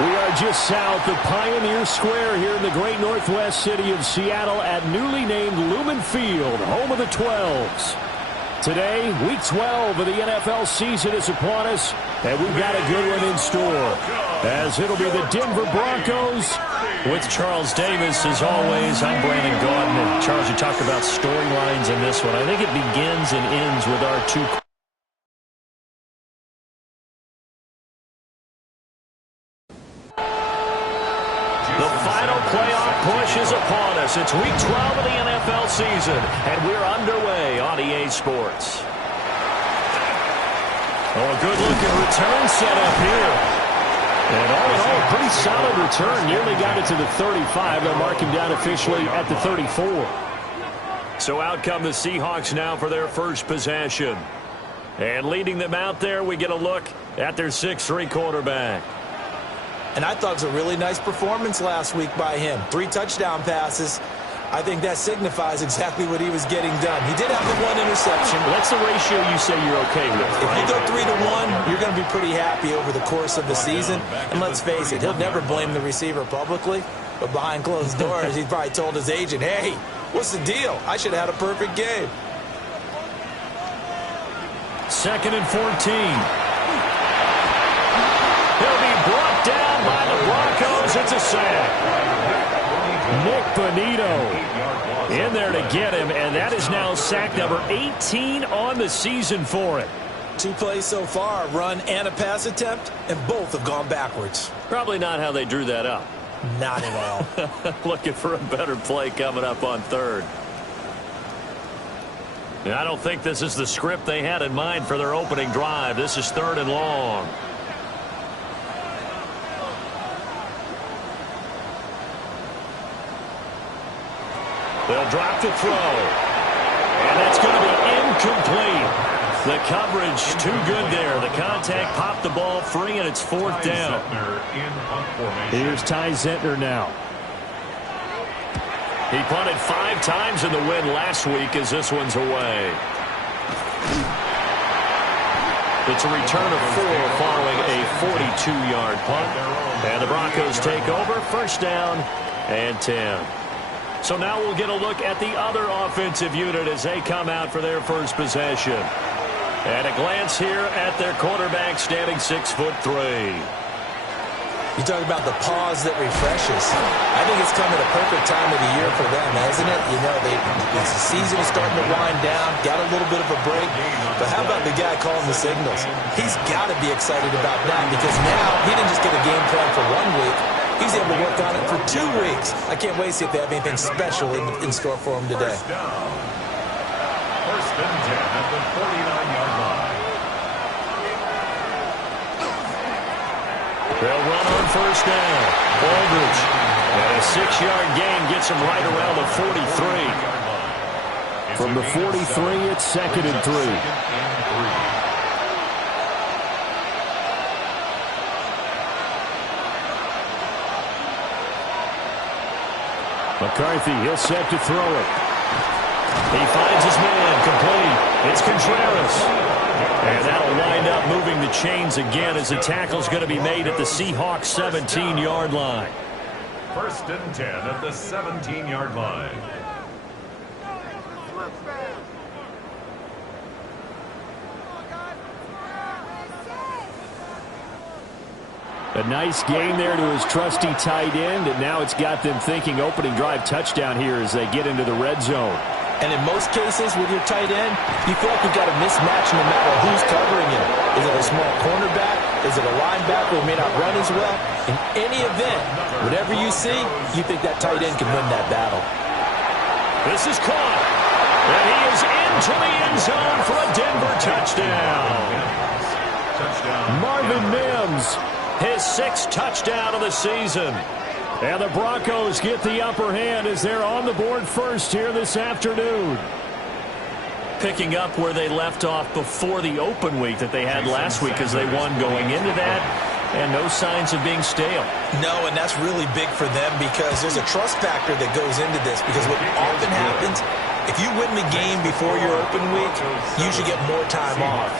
We are just south of Pioneer Square here in the great northwest city of Seattle at newly named Lumen Field, home of the 12s. Today, week 12 of the NFL season is upon us, and we've got a good one in store, as it'll be the Denver Broncos. With Charles Davis, as always, I'm Brandon Gaudin. And Charles, you talked about storylines in this one. I think it begins and ends with our two. The final playoff push is upon us. It's week 12 of the NFL season, and we're underway on EA Sports. Oh, a good-looking return set up here. And all in all, a pretty solid return. Nearly got it to the 35. They'll mark him down officially at the 34. So out come the Seahawks now for their first possession. And leading them out there, we get a look at their 6'3" quarterback. And I thought it was a really nice performance last week by him. 3 touchdown passes. I think that signifies exactly what he was getting done. He did have the 1 interception. What's the ratio you say you're okay with? If you go 3-to-1, you're going to be pretty happy over the course of the season. And let's face it, he'll never blame the receiver publicly. But behind closed doors, he probably told his agent, hey, what's the deal? I should have had a perfect game. 2nd and 14. He'll be brought down by the Broncos. It's a sack. Nick Bonito in there to get him, and that is now sack number 18 on the season for it. 2 plays so far, a run and a pass attempt, and both have gone backwards. Probably not how they drew that up. Not at all. Looking for a better play coming up on 3rd. And I don't think this is the script they had in mind for their opening drive. This is 3rd and long. They'll drop the throw. And that's going to be incomplete. The coverage too good there. The contact popped the ball free, and it's 4th down. Here's Ty Zentner now. He punted 5 times in the win last week as this one's away. It's a return of 4 following a 42-yard punt. And the Broncos take over. 1st down and 10. So now we'll get a look at the other offensive unit as they come out for their first possession. And a glance here at their quarterback standing 6'3". You talk about the pause that refreshes. I think it's come at a perfect time of the year for them, hasn't it? You know, the season is starting to wind down, got a little bit of a break. But how about the guy calling the signals? He's got to be excited about that because now he didn't just get a game plan for 1 week. He's able to work on it for 2 weeks. I can't wait to see if they have anything special in store for him today. 1st and 10 at the 49-yard line. They'll run on 1st down. Aldridge. And a 6-yard gain gets him right around the 43. From the 43, it's 2nd and 3. McCarthy, he'll set to throw it. He finds his man, complete. It's Contreras. And that'll wind up moving the chains again as the tackle's going to be made at the Seahawks 17-yard line. 1st and 10 at the 17-yard line. A nice gain there to his trusty tight end, and now it's got them thinking opening drive touchdown here as they get into the red zone. And in most cases with your tight end, you feel like you've got a mismatch no matter who's covering him. Is it a small cornerback? Is it a linebacker who may not run as well? In any event, whatever you see, you think that tight end can win that battle. This is caught. And he is into the end zone for a Denver touchdown. Marvin Mims. His 6th touchdown of the season. And the Broncos get the upper hand as they're on the board first here this afternoon. Picking up where they left off before the open week that they had last week as they won going into that. and no signs of being stale. No, and that's really big for them because there's a trust factor that goes into this because what often happens, if you win the game before your open week, you usually get more time off.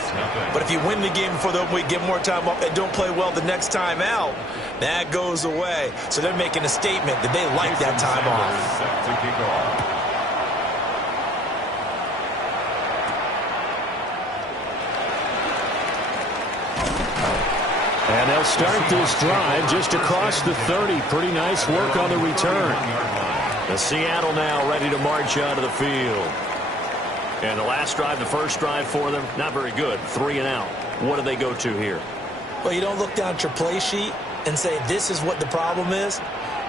But if you win the game before the open week, get more time off, and don't play well the next time out, that goes away. So they're making a statement that they like that time off. And they'll start this drive just across the 30. Pretty nice work on the return. The Seattle now ready to march out of the field. And the last drive, the first drive for them, not very good. 3 and out. What do they go to here? Well, you don't look down at your play sheet and say, this is what the problem is.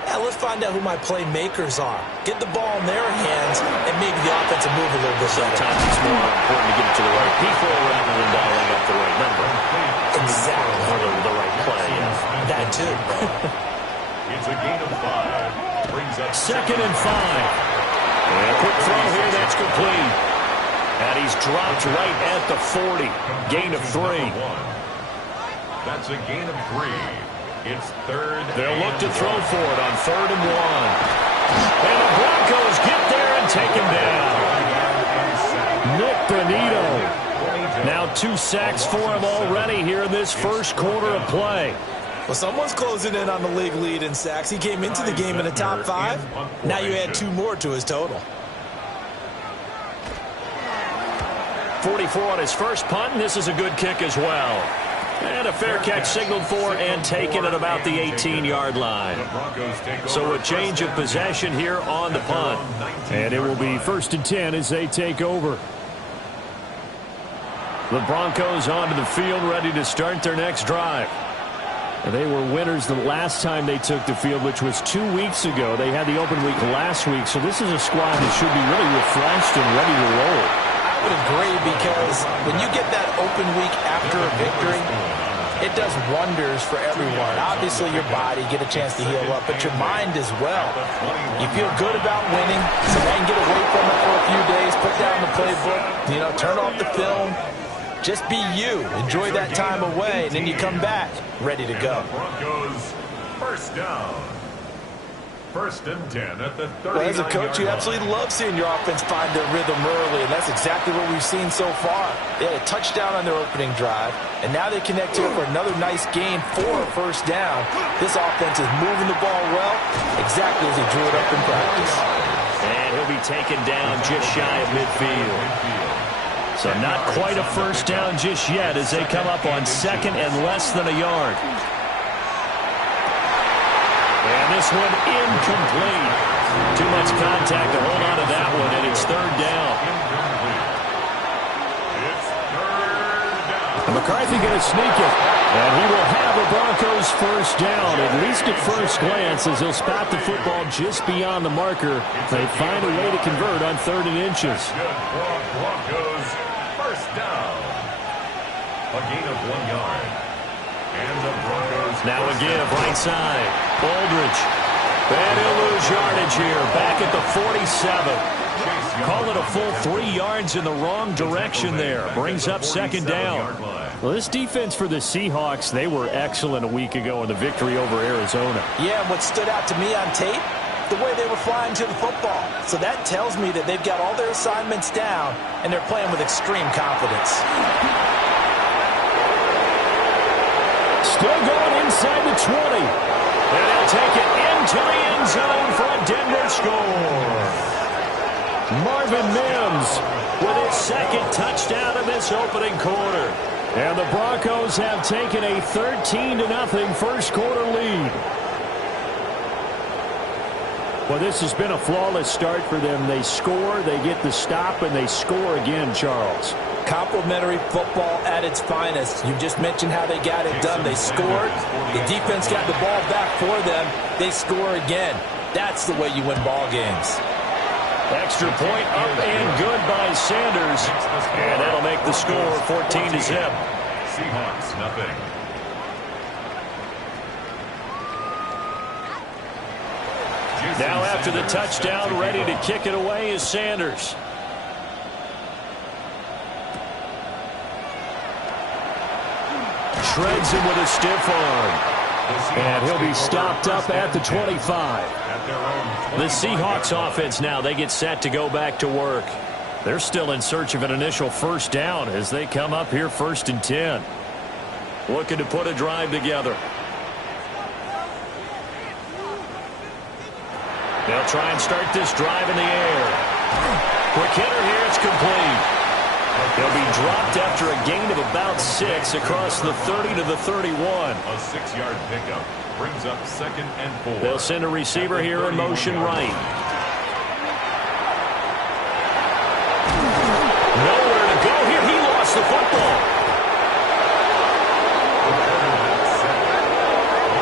Now, let's find out who my playmakers are. Get the ball in their hands and maybe the offense will move a little bit better. Sometimes it's more important to get it to the right people rather than dialing up the right number. Exactly. Or the right play, yeah. That too. It's a gain of 5. Brings up 2nd and 5. And a quick throw here, that's complete. And he's dropped right at the 40. Gain of 3. That's a gain of 3. It's 3rd. They'll look to throw for it on 3rd and 1. And the Broncos get there and take him down. Nick Bonito. Now 2 sacks for him already here in this first quarter of play. Well, someone's closing in on the league lead in sacks. He came into the game in the top 5. Now you add 2 more to his total. 44 on his first punt, and this is a good kick as well. And a fair catch signaled for and taken at about the 18-yard line. So a change of possession here on the punt. And it will be 1st and 10 as they take over. The Broncos onto the field ready to start their next drive. They were winners the last time they took the field, which was 2 weeks ago. They had the open week last week, so this is a squad that should be really refreshed and ready to roll. I would agree because when you get that open week after a victory, it does wonders for everyone. Obviously, your body, get a chance to heal up, but your mind as well. You feel good about winning, so now you can get away from it for a few days, put down the playbook, turn off the film. Just be you. Enjoy that time away, and then you come back ready to go. Broncos first down. 1st and 10 at the 30. Well, as a coach, you absolutely love seeing your offense find their rhythm early, and that's exactly what we've seen so far. They had a touchdown on their opening drive, and now they connect here for another nice gain for a first down. This offense is moving the ball well, exactly as he drew it up in practice. And he'll be taken down just shy of midfield. So not quite a first down just yet as they come up on 2nd and less than a yard. And this one incomplete. Too much contact to hold on to that one, and it's 3rd down. It's 3rd down. And McCarthy going to sneak it. And he will have a Broncos first down, at least at first glance, as he'll spot the football just beyond the marker. They find a way to convert on 3rd and inches. Good for Broncos first down. A gain of 1 yard. And the Broncos now a give right side. Aldridge. And he'll lose yardage here. Back at the 47. Call it a full 3 yards in the wrong direction there. Brings up 2nd down. Well, this defense for the Seahawks, they were excellent a week ago in the victory over Arizona. Yeah, what stood out to me on tape, the way they were flying to the football. So that tells me that they've got all their assignments down, and they're playing with extreme confidence. Still going inside the 20. And they'll take it into the end zone for a Denver score. Marvin Mims With his 2nd touchdown in this opening quarter. And the Broncos have taken a 13-0 first quarter lead. Well, this has been a flawless start for them. They score, they get the stop, and they score again, Charles. Complimentary football at its finest. You just mentioned how they got it done. They scored. The defense got the ball back for them. They score again. That's the way you win ball games. Extra point up and good by Sanders. And that'll make the score 14-0. Seahawks, nothing. Now after the touchdown, ready to kick it away is Sanders. shreds him with a stiff arm. And he'll be stopped up at the 25. The Seahawks offense now, they get set to go back to work. They're still in search of an initial first down as they come up here 1st and 10. Looking to put a drive together. They'll try and start this drive in the air. Quick hitter here, it's complete. They'll be dropped after a gain of about 6 across the 30 to the 31. A 6-yard pickup brings up 2nd and 4. They'll send a receiver here in motion right. Nowhere to go here. He lost the football.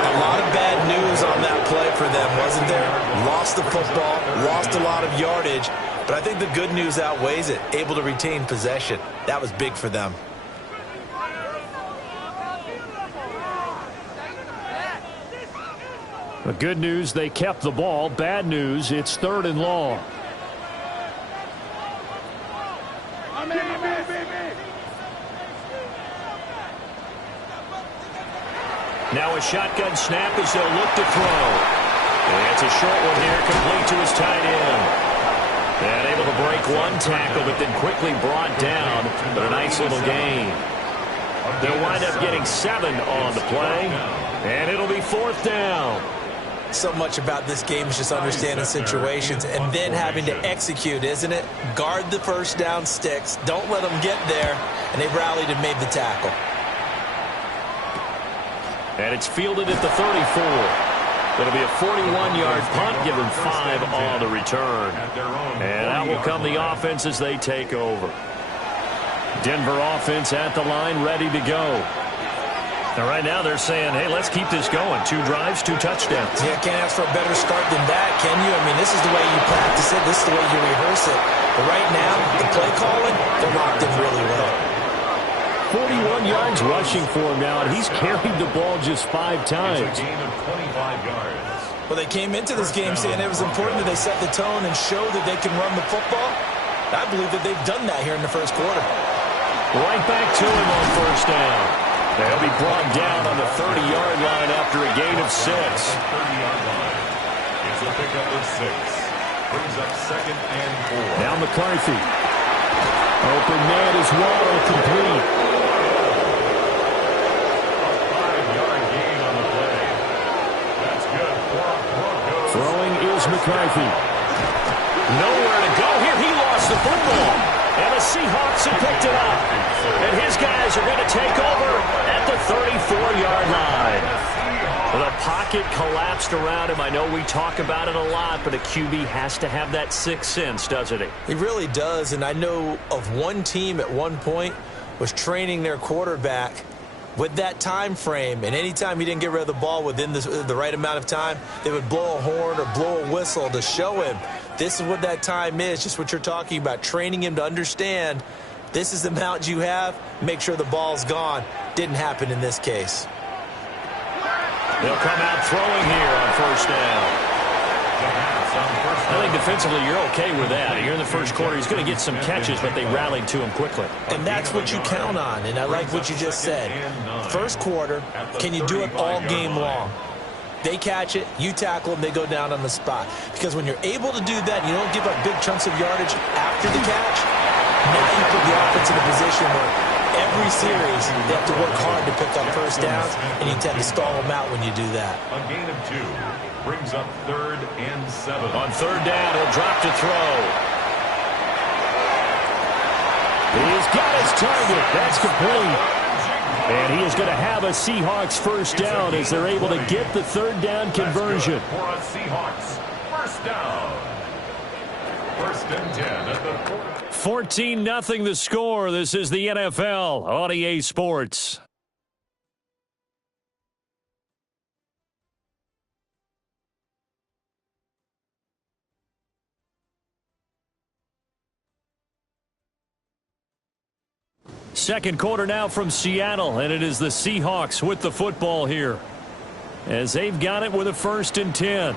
A lot of bad news on that play for them, wasn't there? Lost the football, lost a lot of yardage. But I think the good news outweighs it. Able to retain possession. That was big for them. The good news, they kept the ball. Bad news, it's 3rd and long. Now a shotgun snap as they'll look to throw. And it's a short one here, complete to his tight end. And able to break one tackle, but then quickly brought down. But a nice little gain. They'll wind up getting 7 on the play. And it'll be 4th down. So much about this game is just understanding situations and then having to execute, isn't it? Guard the first down sticks. Don't let them get there. And they rallied and made the tackle. And it's fielded at the 34. It'll be a 41-yard punt, given 5 on the return. And out will come the offense as they take over. Denver offense at the line, ready to go. Now, right now they're saying, hey, let's keep this going. 2 drives, 2 touchdowns. Yeah, can't ask for a better start than that, can you? I mean, this is the way you practice it. This is the way you rehearse it. But right now, the play calling, they're locked in really well. 41 yards rushing for him now, and he's carried the ball just 5 times. It's a gain of 25 yards. Well, they came into this game saying it was important that they set the tone and show that they can run the football. I believe that they've done that here in the first quarter. Right back to him on first down. They'll be brought down on the 30-yard line after a gain of 6. 30-yard line. It's a pickup of 6. Brings up 2nd and 4. Now McCarthy. Open man is Waddle, complete. A 5-yard gain on the play. That's good for Broncos. Throwing is McCarthy. Nowhere to go here. He lost the football. And the Seahawks have picked it up. And his guys are going to take over at the 34-yard line. Well, the pocket collapsed around him. I know we talk about it a lot, but a QB has to have that 6th sense, doesn't he? He really does, and I know of one team at one point was training their quarterback with that time frame, and anytime he didn't get rid of the ball within the right amount of time, they would blow a horn or blow a whistle to show him this is what that time is, just what you're talking about, training him to understand this is the amount you have, make sure the ball's gone. Didn't happen in this case. They'll come out throwing here on first down. I think defensively you're okay with that. Here in the first quarter, he's going to get some catches, but they rallied to him quickly. And that's what you count on, and I like what you just said. First quarter, can you do it all game long? They catch it, you tackle them, they go down on the spot. Because when you're able to do that, you don't give up big chunks of yardage after the catch, now you put the offense in a position where every series they have to work hard to pick up first downs, and you tend to stall them out when you do that. A gain of 2 brings up 3rd and 7. On third down, he'll drop to throw. He's got his target. That's complete. And he is going to have a Seahawks first down as they're able to get the 3rd down conversion. For a Seahawks first down. 1st and 10 at the 14-0 the score. This is the NFL on EA Sports. Second quarter now from Seattle, and it is the Seahawks with the football here as they've got it with a 1st and 10.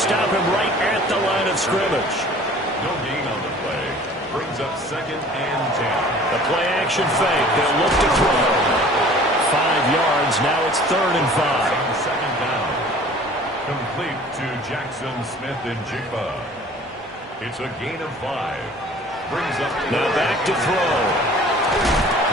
stop him right at the line of scrimmage. No gain on the play. Brings up 2nd and 10. The play action fake. They'll look to throw. 5 yards. Now it's 3rd and 5. On 2nd down. Complete to Jackson Smith and Jigba. It's a gain of 5. Brings up. Now back to throw.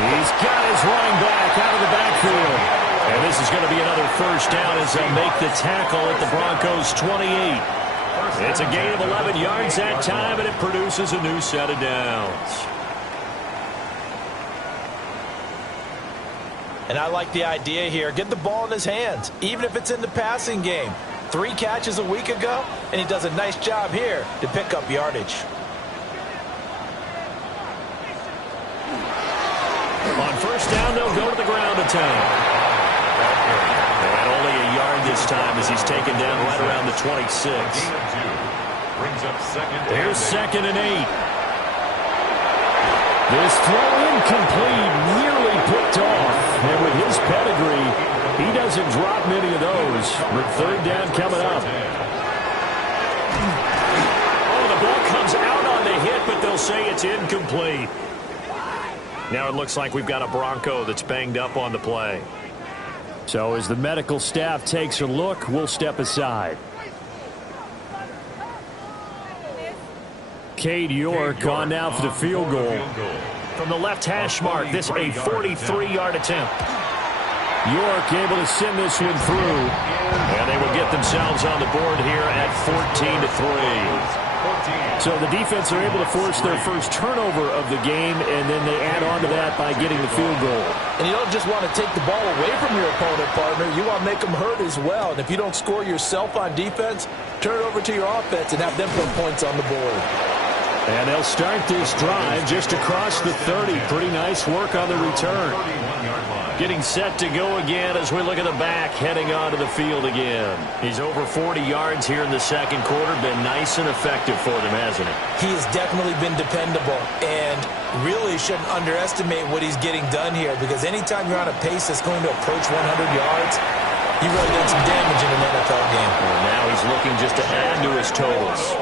He's got his running back out of the backfield. And this is going to be another 1st down as they'll make the tackle at the Broncos' 28. It's a gain of 11 yards that time, and it produces a new set of downs. And I like the idea here. Get the ball in his hands, even if it's in the passing game. 3 catches a week ago, and he does a nice job here to pick up yardage. On 1st down, they'll go to the ground attack. And only a yard this time as he's taken down right around the 26. Gain of 2. Brings up 2nd. Here's 2nd and 8. This throw incomplete, nearly picked off. And with his pedigree, he doesn't drop many of those. With 3rd down coming up. Oh, the ball comes out on the hit, but they'll say it's incomplete. Now it looks like we've got a Bronco that's banged up on the play. So as the medical staff takes a look, we'll step aside. Cade York on now for the field goal. From the left hash mark, this a 43-yard attempt. York able to send this one through. And they will get themselves on the board here at 14-3. So the defense are able to force their first turnover of the game, and then they add on to that by getting the field goal. And you don't just want to take the ball away from your opponent, partner. You want to make them hurt as well. And if you don't score yourself on defense, turn it over to your offense and have them put points on the board. And they'll start this drive just across the 30. Pretty nice work on the return. Getting set to go again as we look at the back, heading onto the field again. He's over 40 yards here in the 2nd quarter. Been nice and effective for them, hasn't he? He has definitely been dependable, and really shouldn't underestimate what he's getting done here, because anytime you're on a pace that's going to approach 100 yards, you've really done some damage in an NFL game. Well, now he's looking just to add to his totals.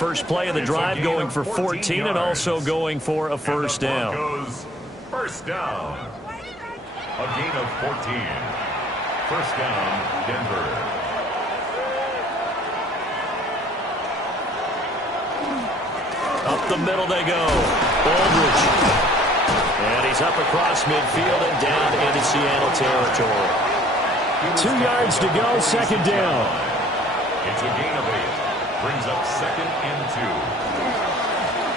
First play of the drive going for 14 and also going for a 1st down. 1st down. A gain of 14. 1st down, Denver. Up the middle they go. Aldridge. And he's up across midfield and down into Seattle territory. 2 yards to go, 2nd down. It's a gain of 8. Brings up 2nd and 2.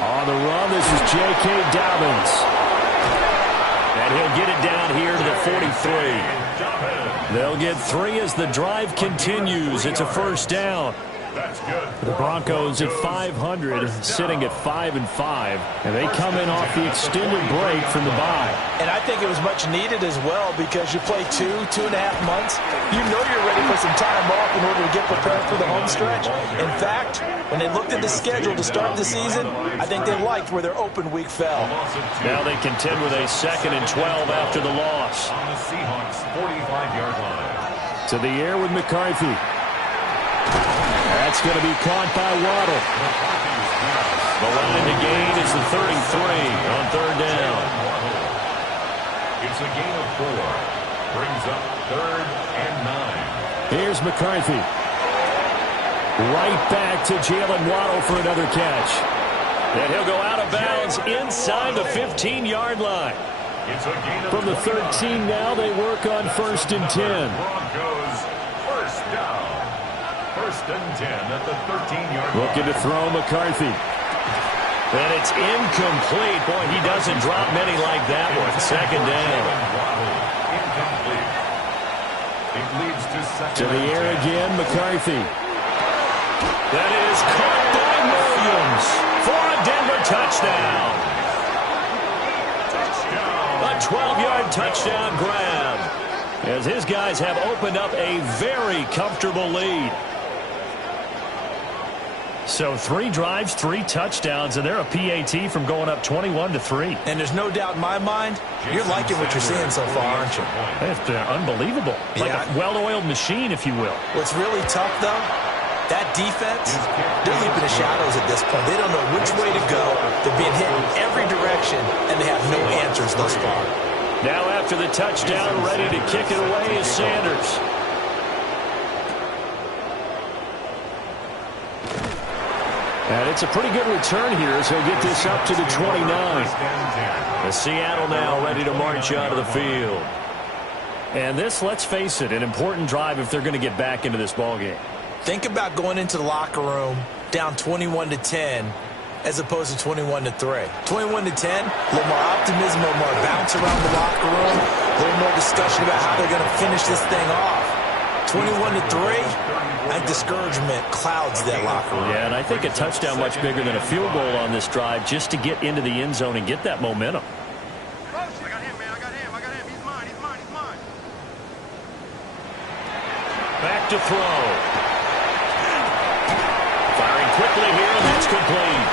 On the run, this is J.K. Dobbins. And he'll get it down here to the 43. They'll get 3 as the drive continues. It's a 1st down. That's good. The Broncos at 500, sitting at 5-5, and they come in off the extended break from the bye. And I think it was much needed as well, because you play 2.5 months. You know you're ready for some time off in order to get prepared for the home stretch. In fact, when they looked at the schedule to start the season, I think they liked where their open week fell. Now they contend with a 2nd and 12 after the loss. On the Seahawks' 45-yard line. To the air with McCarthy. That's going to be caught by Waddle. The line to gain is the 33 on 3rd down. It's a gain of 4. Brings up 3rd and 9. Here's McCarthy. Right back to Jalen Waddle for another catch. And he'll go out of bounds inside the 15-yard line. It's a gain of From the 13 now, they work on 1st and 10. Broncos 1st down. 1st and 10 at the 13-yard line. Looking to throw McCarthy. And it's incomplete. Boy, he doesn't drop many like that one. 2nd down. Incomplete. It leads to 2nd. To the air again, McCarthy. That is caught by Williams for a Denver touchdown. A 12-yard touchdown grab, as his guys have opened up a very comfortable lead. So 3 drives, 3 touchdowns, and they're a PAT from going up 21-3. And there's no doubt in my mind, you're liking what you're seeing so far, aren't you? It's unbelievable. Like a well-oiled machine, if you will. What's really tough, though, That defense, they're leaping the shadows at this point. They don't know which way to go. They're being hit in every direction, and they have no answers thus far. Now after the touchdown, ready to kick it away is Sanders. And it's a pretty good return here as he'll get this up to the 29. The Seattle now ready to march out of the field. And this, let's face it, an important drive if they're going to get back into this ballgame. Think about going into the locker room down 21-10 as opposed to 21-3. 21-10, a little more optimism, a little more bounce around the locker room, a little more discussion about how they're going to finish this thing off. 21-3, that discouragement clouds that locker room. Yeah, and I think a touchdown much bigger than a field goal on this drive just to get into the end zone and get that momentum. Back to throw. Firing quickly here, and that's complete.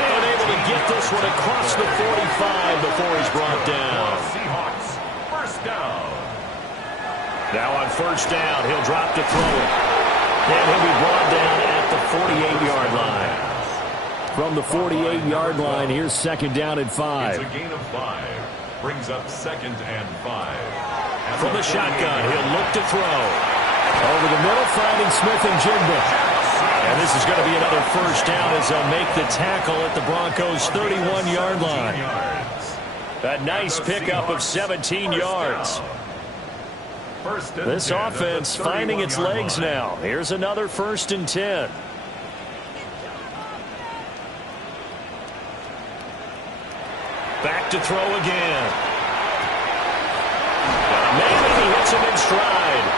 And able to get this one across the 45 before he's brought down. Seahawks, first down. Now on first down, he'll drop to throw it. And he'll be brought down at the 48-yard line. From the 48-yard line, here's second down and 5. It's a gain of 5. Brings up 2nd and 5. From the shotgun, he'll look to throw. Over the middle, finding Smith and Jigba. And this is going to be another first down as they'll make the tackle at the Broncos' 31-yard line. A nice pickup of 17 yards. This offense finding its legs now. Here's another 1st and 10. Back to throw again. Maybe he hits him in stride.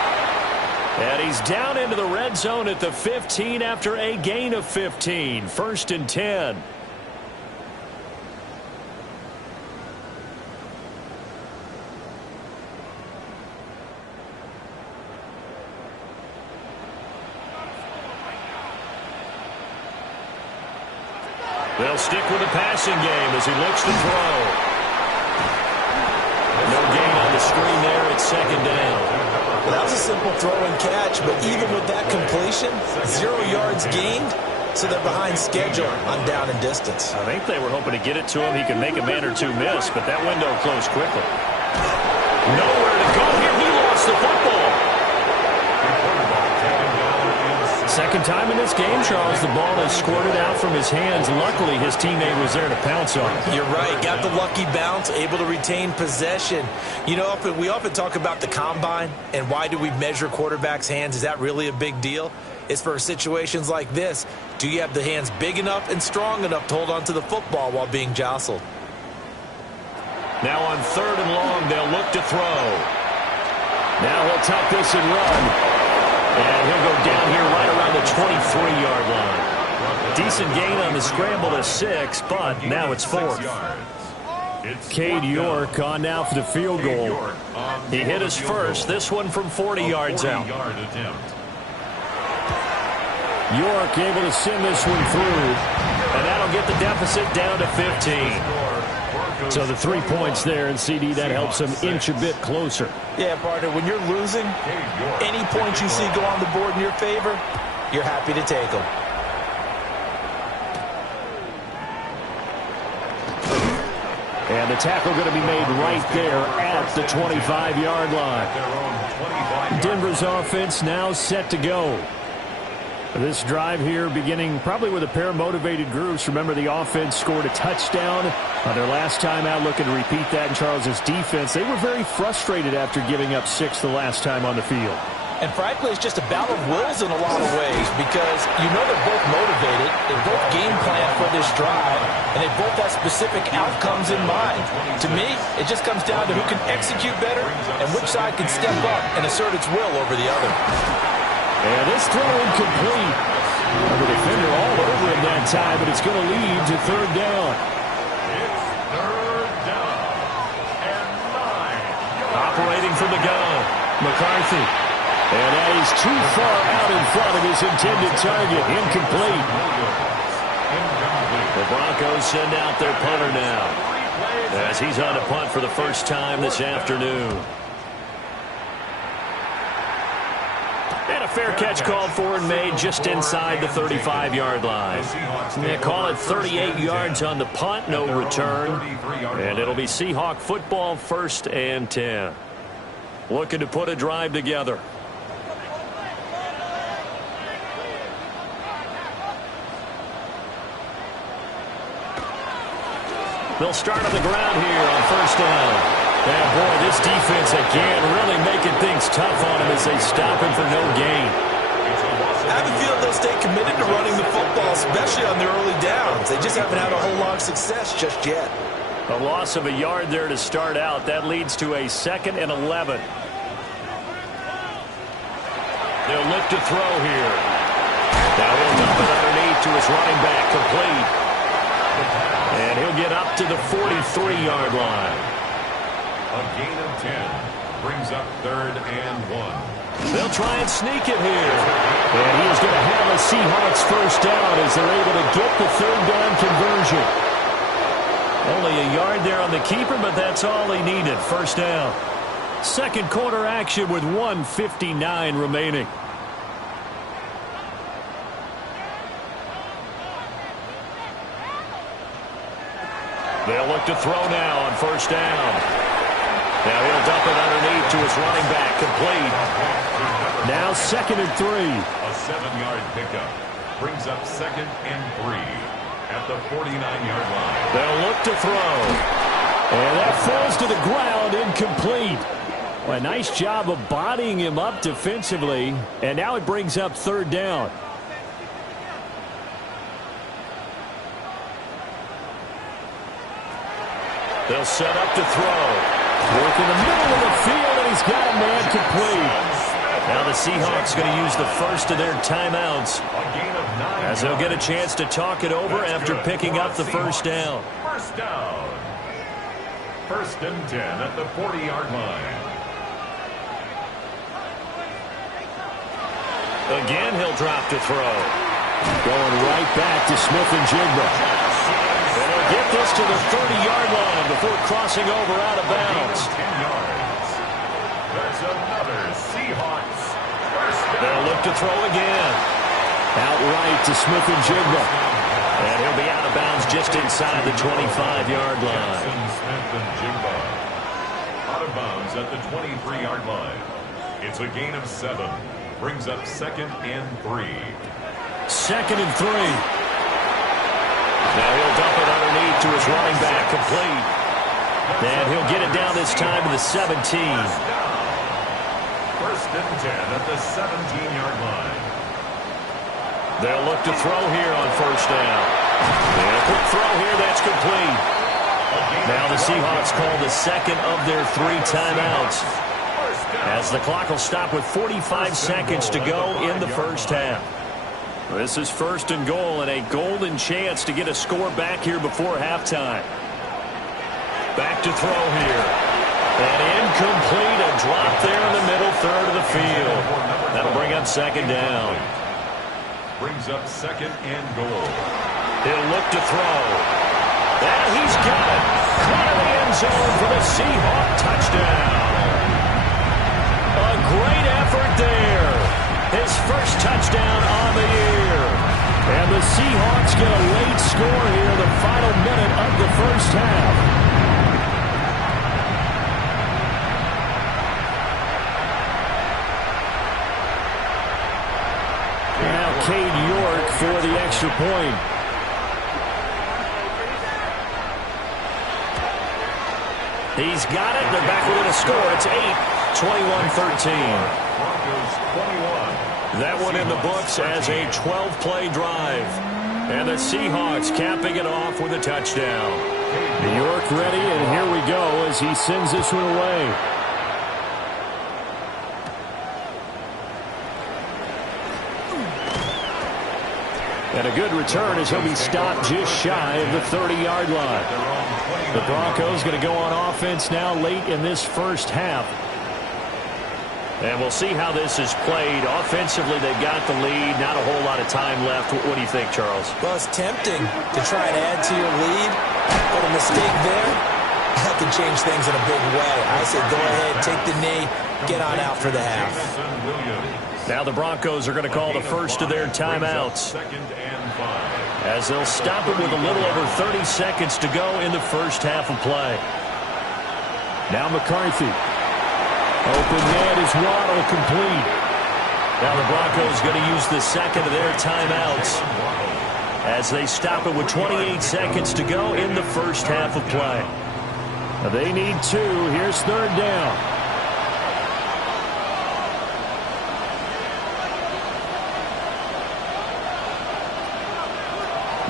And he's down into the red zone at the 15 after a gain of 15. 1st and 10. They'll stick with the passing game as he looks to throw. No gain on the screen there at 2nd down. Well, that was a simple throw and catch, but even with that completion, 0 yards gained, so they're behind schedule on down and distance. I think they were hoping to get it to him. He could make a man or two miss, but that window closed quickly. Nowhere to go here. He lost the football. Second time in this game, Charles, the ball has squirted out from his hands. Luckily, his teammate was there to pounce on it. You're right. Got the lucky bounce, able to retain possession. You know, we often talk about the combine and why do we measure quarterbacks' hands. Is that really a big deal? It's for situations like this. Do you have the hands big enough and strong enough to hold on to the football while being jostled? Now on 3rd and long, they'll look to throw. Now he'll tuck this and run. And he'll go down here right around the 23-yard line. Decent gain on the scramble to 6, but now it's 4th. Cade York on now for the field goal. He hit his first, this one from 40 yards out. York able to send this one through. And that'll get the deficit down to 15. So the 3 points there, and CD, that helps them inch a bit closer. Yeah, partner, when you're losing, any points you see go on the board in your favor, you're happy to take them. And the tackle going to be made right there at the 25-yard line. Denver's offense now set to go. This drive here beginning probably with a pair of motivated groups. Remember, the offense scored a touchdown on their last time out, looking to repeat that in Charles's defense. They were very frustrated after giving up 6 the last time on the field. And frankly, it's just a battle of wills in a lot of ways because you know they're both motivated, they both game plan for this drive, and they both have specific outcomes in mind. To me, it just comes down to who can execute better and which side can step up and assert its will over the other. And this throw incomplete. The defender all over him that time, but it's going to lead to 3rd down. It's 3rd down and 9. Operating from the gun, McCarthy. And that is too far out in front of his intended target. Incomplete. The Broncos send out their punter now as he's on to punt for the first time this afternoon. And a fair catch called for and made just inside the 35-yard line. They call it 38 yards on the punt, no return. And it'll be Seahawk football, 1st and 10. Looking to put a drive together. They'll start on the ground here on 1st down. And boy, this defense again really making things tough on him as they stop him for no gain. I have a feeling they'll stay committed to running the football, especially on their early downs. They just haven't had a whole lot of success just yet. A loss of a yard there to start out. That leads to a 2nd and 11. They'll look to throw here. Now he'll dump it underneath to his running back, complete. And he'll get up to the 43-yard line. A gain of 10 brings up 3rd and 1. They'll try and sneak it here. And he is going to have a Seahawks 1st down as they're able to get the 3rd down conversion. Only a yard there on the keeper, but that's all he needed. 1st down. 2nd quarter action with 1:59 remaining. They'll look to throw now on 1st down. Now he'll dump it underneath to his running back, complete. Now 2nd and 3. A 7-yard pickup brings up 2nd and 3 at the 49-yard line. They'll look to throw. And that falls to the ground, incomplete. Well, a nice job of bodying him up defensively. And now it brings up 3rd down. They'll set up to throw. Work in the middle of the field, and he's got a man complete. Now the Seahawks going to use the first of their timeouts as they'll get a chance to talk it over after picking up the 1st down. 1st down. 1st and 10 at the 40-yard line. Again, he'll drop to throw. Going right back to Smith-Njigba. And he'll get this to the 30-yard line before crossing over out of bounds. 10 yards. That's another Seahawks 1st down. They'll look to throw again. Outright to Smith-Njigba. And he'll be out of bounds just inside the 25-yard line. Smith-Njigba out of bounds at the 23-yard line. It's a gain of 7. Brings up 2nd and 3. 2nd and 3. Now he'll dump it underneath to his running back, complete. And he'll get it down this time to the 17. 1st and 10 at the 17-yard line. They'll look to throw here on 1st down. And a quick throw here, that's complete. Now the Seahawks call the 2nd of their 3 timeouts, as the clock will stop with 45 seconds to go in the 1st half. This is 1st and goal and a golden chance to get a score back here before halftime. Back to throw here. And incomplete, a drop there in the middle 3rd of the field. That'll bring up 2nd down. Brings up 2nd and goal. He'll look to throw. And he's got it. Caught in the end zone for the Seahawk touchdown. A great effort there. His 1st touchdown on the year. And the Seahawks get a late score here in the final minute of the 1st half. Now Cade York for the extra point. He's got it. They're back within a score. It's 8-21-13. That one in the books as a 12-play drive. And the Seahawks capping it off with a touchdown. York ready, and here we go as he sends this one away. And a good return as he'll be stopped just shy of the 30-yard line. The Broncos going to go on offense now late in this 1st half. And we'll see how this is played. Offensively, they've got the lead. Not a whole lot of time left. What do you think, Charles? Well, it's tempting to try and add to your lead, but a mistake there that can change things in a big way. I say go ahead, take the knee, get on out for the half. Now the Broncos are going to call the first of their timeouts, as they'll stop it with a little over 30 seconds to go in the first half of play. Now McCarthy. Open man is Waddle, complete. Now the Broncos going to use the second of their timeouts, as they stop it with 28 seconds to go in the first half of play. They need 2. Here's third down.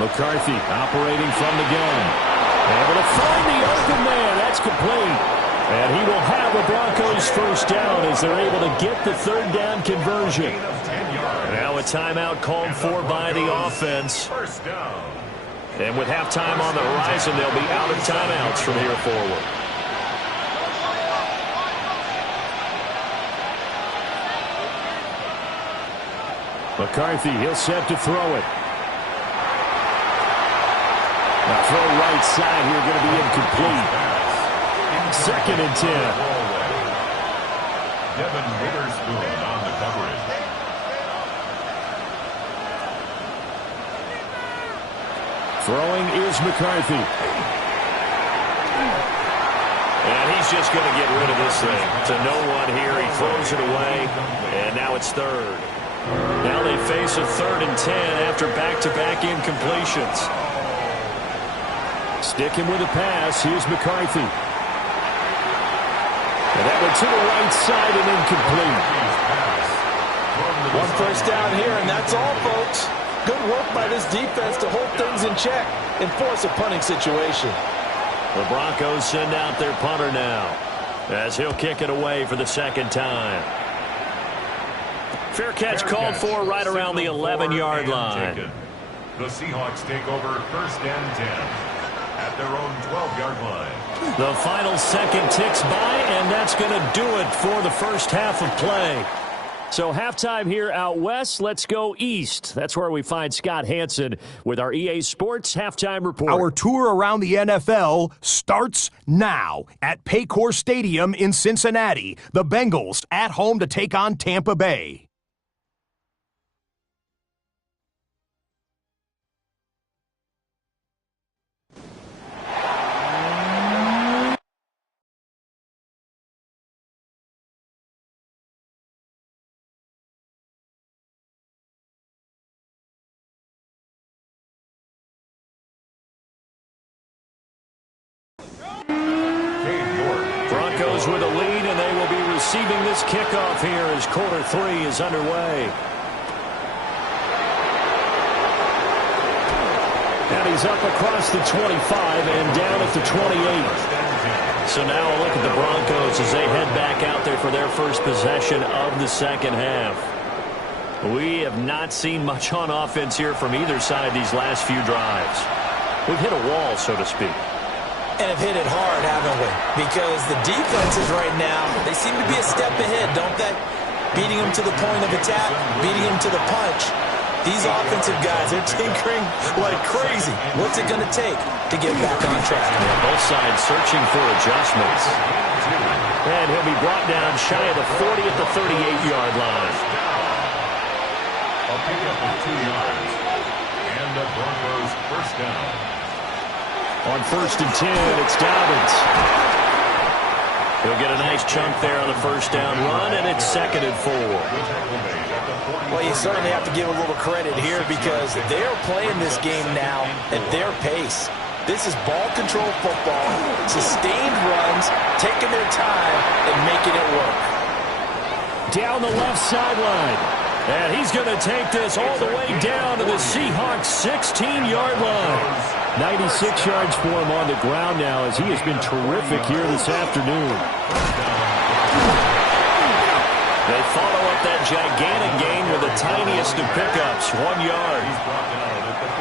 McCarthy operating from the gun. Able to find the open man. That's complete. And he will have the Broncos first down as they're able to get the third down conversion. Now a timeout called for by the offense. And with halftime on the horizon, they'll be out of timeouts from here forward. McCarthy, he'll set to throw it. The throw right side here going to be incomplete. Second and 10. Devin Witherspoon on the coverage. Throwing is McCarthy. And he's just going to get rid of this thing. To no one here. He throws it away. And now it's third. Now they face a 3rd and 10 after back-to-back incompletions. Sticking with the pass. Here's McCarthy. And that one to the right side and incomplete. One first down here, and that's all, folks. Good work by this defense to hold things in check and force a punting situation. The Broncos send out their punter now, as he'll kick it away for the second time. Fair catch called for right around the 11-yard line. The Seahawks take over first and 10 at their own 12-yard line. The final second ticks by, and that's going to do it for the first half of play. So halftime here out west. Let's go east. That's where we find Scott Hanson with our EA Sports Halftime Report. Our tour around the NFL starts now at Paycor Stadium in Cincinnati. The Bengals at home to take on Tampa Bay. Broncos with a lead, and they will be receiving this kickoff here as quarter 3 is underway. And he's up across the 25 and down at the 28. So now a look at the Broncos as they head back out there for their first possession of the second half. We have not seen much on offense here from either side these last few drives. We've hit a wall, so to speak. And have hit it hard, haven't we? Because the defenses right now, they seem to be a step ahead, don't they? Beating them to the point of attack, beating them to the punch. These offensive guys, they're tinkering like crazy. What's it going to take to get back on track? Yeah, both sides searching for adjustments. And he'll be brought down shy of the 40 at the 38-yard line. A pickup of 2 yards. And the Broncos first down. On first and 10, it's Dobbins. He'll get a nice chunk there on the first down run, and it's 2nd and 4. Well, you certainly have to give a little credit here because they're playing this game now at their pace. This is ball control football, sustained runs, taking their time and making it work. Down the left sideline. And he's going to take this all the way down to the Seahawks' 16-yard line. 96 yards for him on the ground now as he has been terrific here this afternoon. They follow up that gigantic gain with the tiniest of pickups, 1 yard.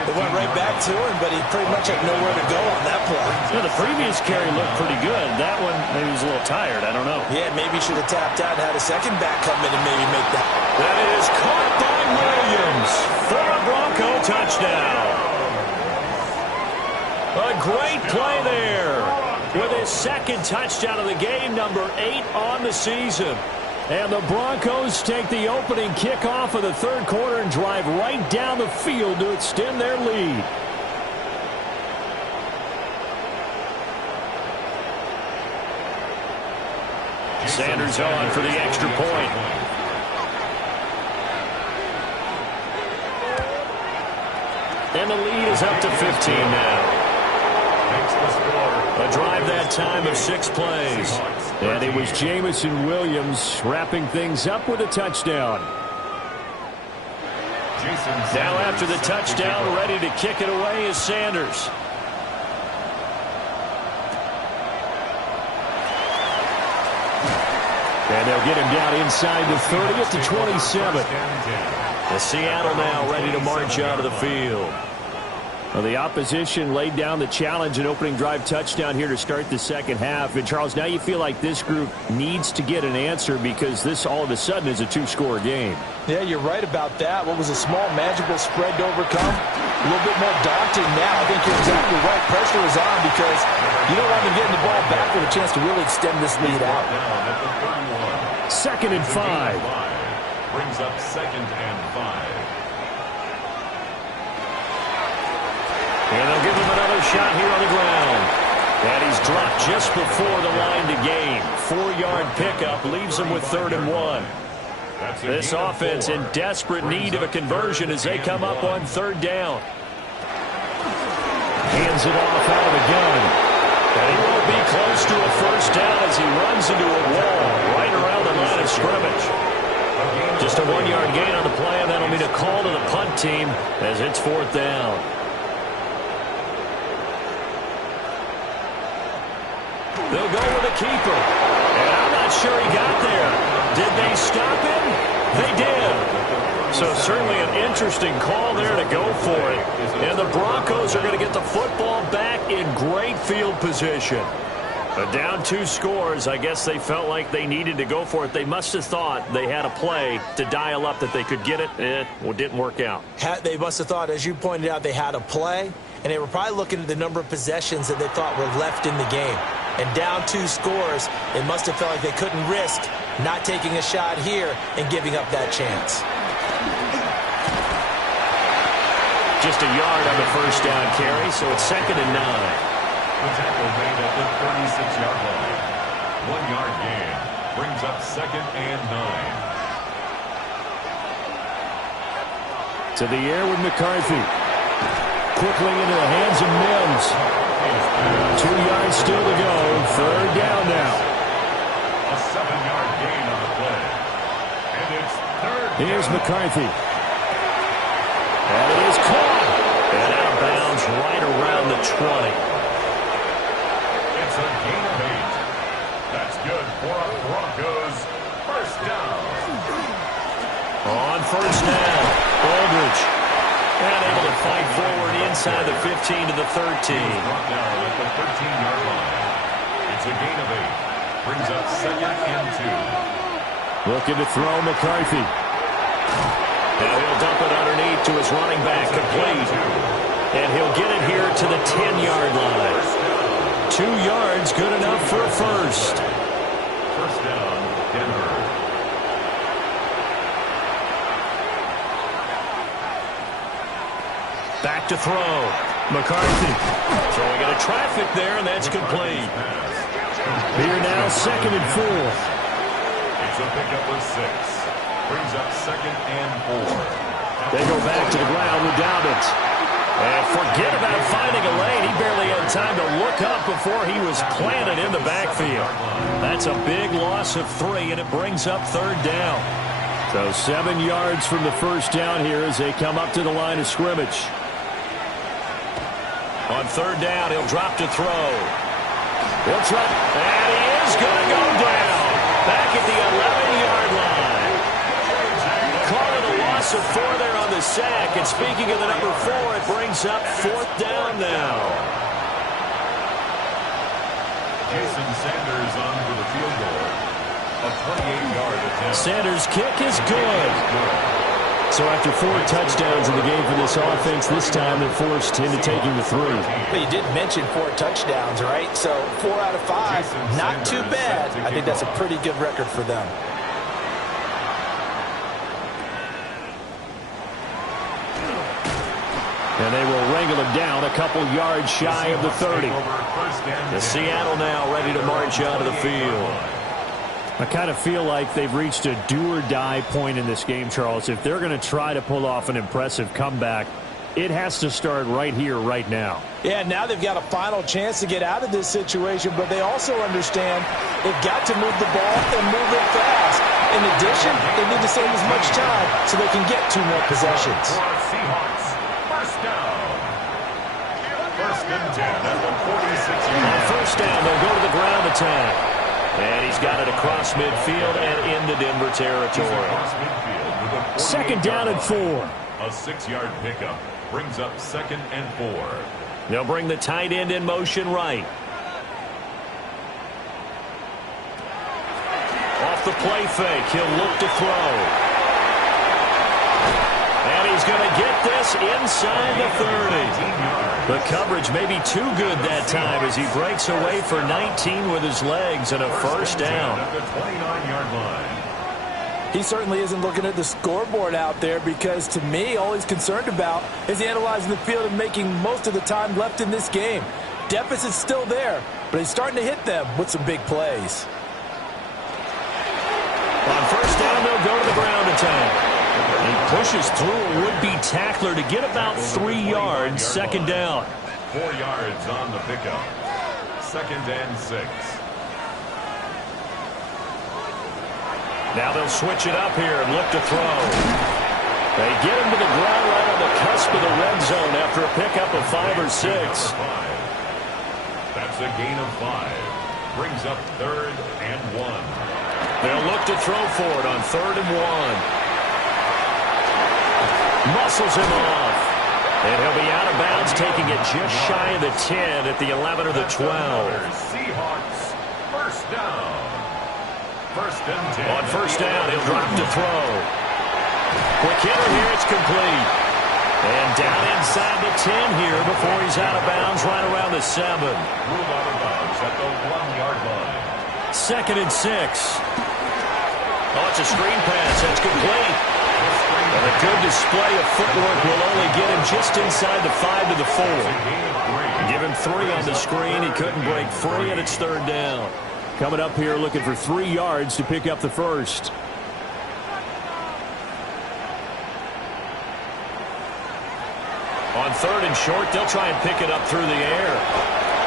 It went right back to him, but he pretty much had nowhere to go on that play. Yeah, the previous carry looked pretty good. That one, maybe he was a little tired. I don't know. Yeah, maybe he should have tapped out and had a second back come in and maybe make that. That is caught by Williams for a Bronco touchdown. A great play there with his second touchdown of the game, number 8 on the season. And the Broncos take the opening kickoff of the third quarter and drive right down the field to extend their lead. Sanders on for the extra point. And the lead is up to 15 now. A drive that time of 6 plays. And it was Jameson Williams wrapping things up with a touchdown. Now after the touchdown, ready to kick it away is Sanders. And they'll get him down inside the 30 at the 27. The Seattle now ready to march out of the field. Well, the opposition laid down the challenge and opening drive touchdown here to start the second half. And, Charles, now you feel like this group needs to get an answer because this all of a sudden is a 2-score game. Yeah, you're right about that. What was a small, manageable spread to overcome? A little bit more daunting now. I think you're exactly right. Pressure is on because you don't want them getting the ball back with a chance to really extend this lead out. 2nd and 5. Brings up 2nd and 5. And they'll give him another shot here on the ground. And he's dropped just before the line to gain. 4-yard pickup leaves him with 3rd and 1. This offense in desperate need of a conversion as they come up on 3rd down. Hands it off out of the gun. And he won't be close to a first down as he runs into a wall right around the line of scrimmage. Just a 1-yard gain on the play, and that'll mean a call to the punt team as it's 4th down. They'll go with a keeper. And I'm not sure he got there. Did they stop him? They did. So certainly an interesting call there to go for it. And the Broncos are going to get the football back in great field position. But down 2 scores, I guess they felt like they needed to go for it. They must have thought they had a play to dial up that they could get it. It didn't work out. They must have thought, as you pointed out, they had a play. And they were probably looking at the number of possessions that they thought were left in the game. And down 2 scores, they must have felt like they couldn't risk not taking a shot here and giving up that chance. Just a yard on the first down carry, so it's 2nd and 9. The tackle made at the 36-yard line. 1-yard gain brings up 2nd and 9. To the air with McCarthy. Quickly into the hands of Mims. 2 yards still to go. 3rd down now. A 7-yard gain on the play. And it's 3rd down. Here's McCarthy. And it is caught. And out of bounds right around the 20. It's a gain of 8. That's good for a Broncos first down. On first down, Aldridge. And able to fight forward inside the 15 to the 13. Brought down at the 13-yard line. It's a gain of 8. Brings up 2nd and 2. Looking to throw McCarthy. Now he'll dump it underneath to his running back, complete. And he'll get it here to the 10-yard line. 2 yards, good enough for a first. First down, Denver. Back to throw. McCarthy throwing into traffic there, and that's complete. Here now, 2nd and 4. It's a pickup of 6. Brings up 2nd and 4. They go back to the ground with Dobbins. And forget about finding a lane. He barely had time to look up before he was planted in the backfield. That's a big loss of 3, and it brings up 3rd down. So 7 yards from the first down here as they come up to the line of scrimmage. On 3rd down, he'll drop to throw. He'll try, and he is going to go down. Back at the 11-yard line. Calling a loss of 4 there on the sack. And speaking of the number 4, it brings up 4th down now. Jason Sanders on for the field goal. A 28-yard attempt. Sanders' kick is good. So after 4 touchdowns in the game for this this offense this time that forced into taking the 3. Well, you did mention 4 touchdowns, right? So 4 out of 5, not too bad. I think that's a pretty good record for them. And they will wrangle him down a couple yards shy of the 30. The Seattle now ready to march onto the field. I kind of feel like they've reached a do-or-die point in this game, Charles. If they're going to try to pull off an impressive comeback, it has to start right here, right now. Yeah, now they've got a final chance to get out of this situation, but they also understand they've got to move the ball and move it fast. In addition, they need to save as much time so they can get 2 more possessions. Seahawks, first down. First and 10 at the 46-yard. On first down, they'll go to the ground attack. And he's got it across midfield and into Denver territory. Second down and 4. A 6-yard pickup brings up 2nd and 4. They'll bring the tight end in motion right. Off the play fake, he'll look to throw. And he's going to get this inside the 30. The coverage may be too good that time as he breaks away for 19 with his legs and a first down. At the 29-yard line. He certainly isn't looking at the scoreboard out there because, to me, all he's concerned about is analyzing the field and making most of the time left in this game. Deficit's still there, but he's starting to hit them with some big plays. On first down, they'll go to the ground attack. He pushes through a would-be tackler to get about 3 yards, second down. 4 yards on the pickup. 2nd and 6. Now they'll switch it up here and look to throw. They get him to the ground right on the cusp of the red zone after a pickup of 5 or 6. That's a gain of 5. Brings up 3rd and 1. They'll look to throw for it on 3rd and 1. Muscles him off. And he'll be out of bounds, taking it just shy of the 10 at the 11 or the 12. Seahawks, first down. 1st and 10. On first down, he'll drop to throw. Quick hitter here, it's complete. And down inside the 10 here before he's out of bounds, right around the 7. Ruled out of bounds at the 1-yard line. 2nd and 6. Oh, it's a screen pass. That's complete. And a good display of footwork will only get him just inside the 5 to the 4. Give him 3 on the screen. He couldn't break free, and it's 3rd down. Coming up here looking for 3 yards to pick up the first. On 3rd and short, they'll try and pick it up through the air.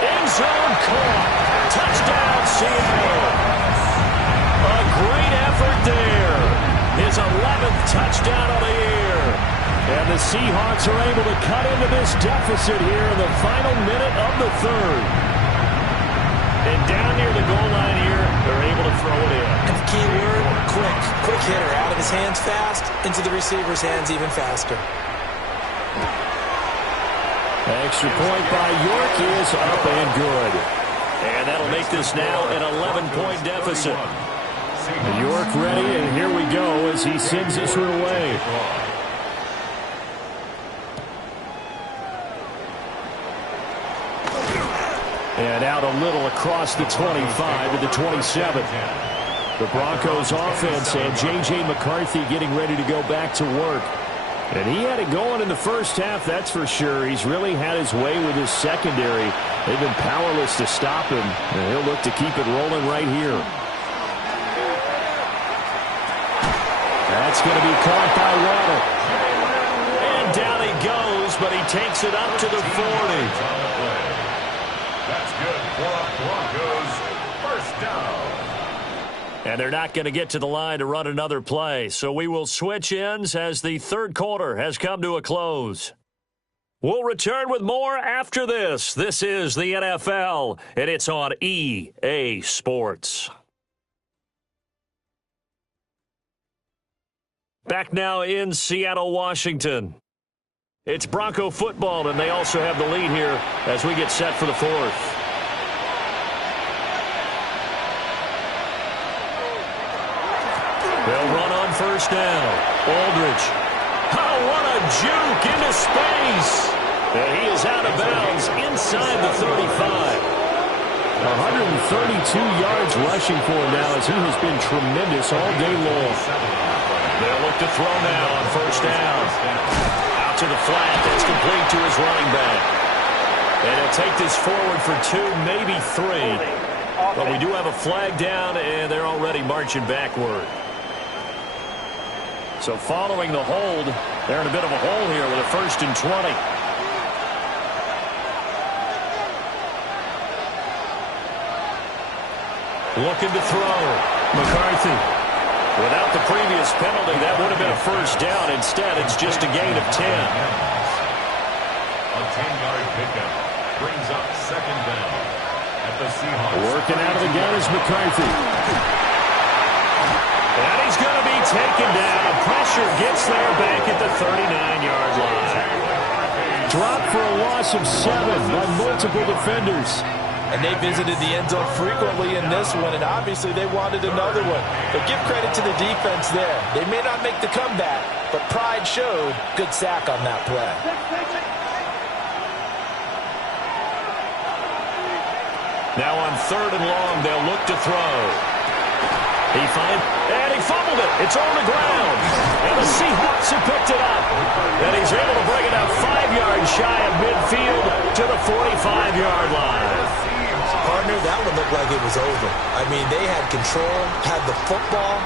End zone caught. Touchdown, Seattle. A great effort there. His 11th touchdown of the year. And the Seahawks are able to cut into this deficit here in the final minute of the 3rd. And down near the goal line here, they're able to throw it in. And the key word, quick. Quick hitter. Out of his hands fast, into the receiver's hands even faster. Extra point by York is up and good. And that'll make this now an 11-point deficit. York ready, and here we go as he sends this one away. And out a little across the 25 to the 27. The Broncos offense and J.J. McCarthy getting ready to go back to work. And he had it going in the first half, that's for sure. He's really had his way with his secondary. They've been powerless to stop him, and he'll look to keep it rolling right here. That's going to be caught by Waddle. And down he goes, but he takes it up to the 40. That's good for Broncos. First down. And they're not going to get to the line to run another play. So we will switch ends as the 3rd quarter has come to a close. We'll return with more after this. This is the NFL, and it's on EA Sports. Back now in Seattle, Washington. It's Bronco football, and they also have the lead here as we get set for the 4th. They'll run on first down. Aldridge. Oh, what a juke into space. And he is out of bounds inside the 35. 132 yards rushing for him now as he has been tremendous all day long. They'll look to throw now on first down. Out to the flat. That's complete to his running back. And he'll take this forward for 2, maybe 3. But we do have a flag down, and they're already marching backward. So following the hold, they're in a bit of a hole here with a 1st and 20. Looking to throw. McCarthy. Without the previous penalty, that would have been a 1st down. Instead, it's just a gain of 10. A 10-yard pickup brings up 2nd down at the Seahawks. Working out of the gun is McCarthy. And he's going to be taken down. Pressure gets there back at the 39-yard line. Dropped for a loss of 7 by multiple defenders. And they visited the end zone frequently in this one, and obviously they wanted another one. But give credit to the defense there. They may not make the comeback, but pride showed. Good sack on that play. Now on 3rd and long, they'll look to throw. And he fumbled it. It's on the ground. And the Seahawks have picked it up. And he's able to bring it up 5 yards shy of midfield to the 45-yard line. Partner, that one looked like it was over. I mean, they had control, had the football,